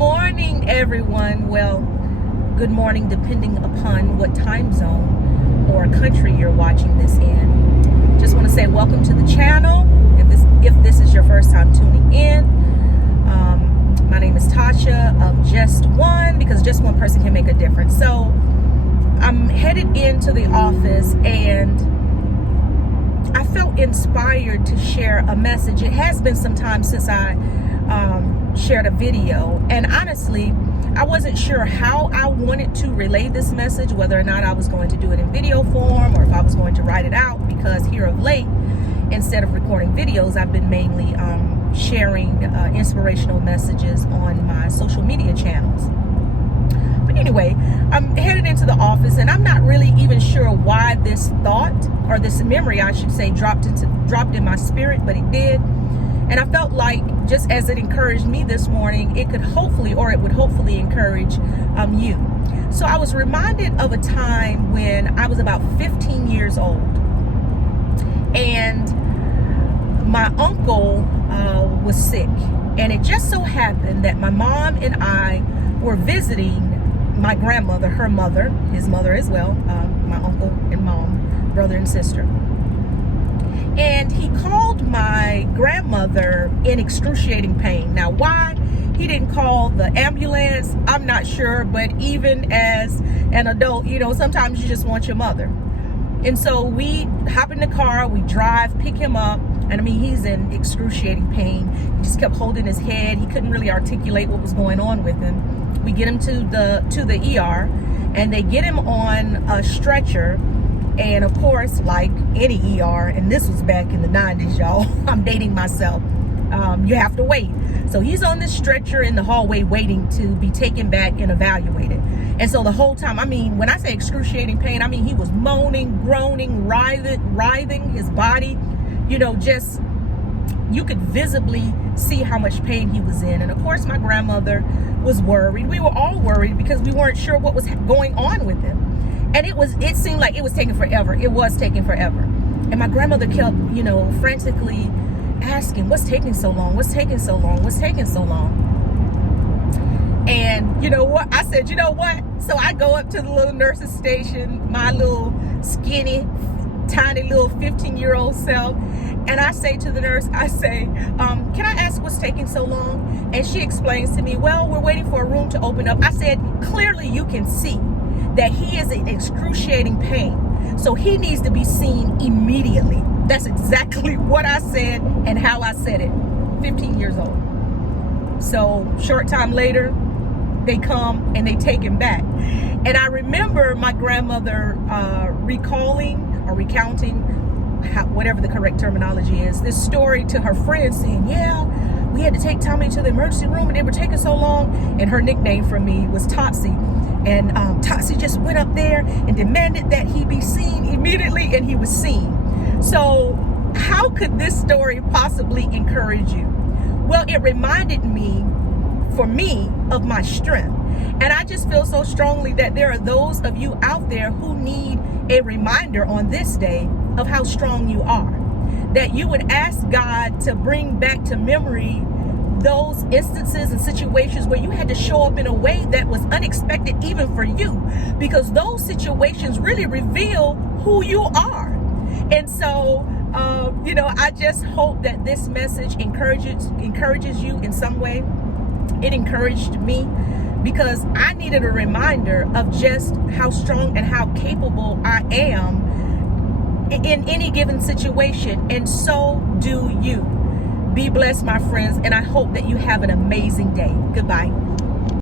morning, everyone. Well, good morning depending upon what time zone or country you're watching this in. Just want to say welcome to the channel. If this is your first time tuning in, my name is Tasha of Just One, because just one person can make a difference. So I'm headed into the office and I felt inspired to share a message. It has been some time since I shared a video, and honestly I wasn't sure how I wanted to relay this message, whether or not I was going to do it in video form or if I was going to write it out, because here of late, instead of recording videos, I've been mainly sharing inspirational messages on my social media channels. But anyway, I'm headed into the office and I'm not really even sure why this thought, or this memory I should say, dropped in my spirit, but it did. And I felt like, just as it encouraged me this morning, it would hopefully encourage you. So I was reminded of a time when I was about 15 years old, and my uncle was sick, and it just so happened that my mom and I were visiting my grandmother, her mother, his mother as well, my uncle and mom, brother and sister. And he called my grandmother in excruciating pain. Now, why he didn't call the ambulance, I'm not sure, but even as an adult, sometimes you just want your mother. And so we hop in the car, we drive, pick him up, and I mean, he's in excruciating pain. He just kept holding his head. He couldn't really articulate what was going on with him. We get him to the ER, and they get him on a stretcher. And of course, like any ER, and this was back in the 90s, y'all, I'm dating myself, you have to wait. So he's on this stretcher in the hallway waiting to be taken back and evaluated. And so the whole time, I mean, when I say excruciating pain, I mean, he was moaning, groaning, writhing his body, just, you could visibly see how much pain he was in. And of course, my grandmother was worried. We were all worried because we weren't sure what was going on with him. And it seemed like it was taking forever. It was taking forever. And my grandmother kept, frantically asking, what's taking so long? What's taking so long? What's taking so long? And you know what? I said, you know what? So I go up to the little nurse's station, my little skinny, tiny little 15-year-old self. And I say to the nurse, I say, can I ask what's taking so long? And she explains to me, well, we're waiting for a room to open up. I said, clearly you can see that he is in excruciating pain. So he needs to be seen immediately. That's exactly what I said and how I said it, 15 years old. So short time later, they come and they take him back. And I remember my grandmother recalling or recounting, whatever the correct terminology is, this story to her friends, saying, yeah, we had to take Tommy to the emergency room and they were taking so long. And her nickname for me was Totsy. And Totsy just went up there and demanded that he be seen immediately, and he was seen. So how could this story possibly encourage you? Well, it reminded me, for me, of my strength. And I just feel so strongly that there are those of you out there who need a reminder on this day of how strong you are. That you would ask God to bring back to memory those instances and situations where you had to show up in a way that was unexpected even for you, because those situations really reveal who you are. And so I just hope that this message encourages you in some way. It encouraged me because I needed a reminder of just how strong and how capable I am in any given situation, and so do you. Be blessed, my friends, and I hope that you have an amazing day. Goodbye.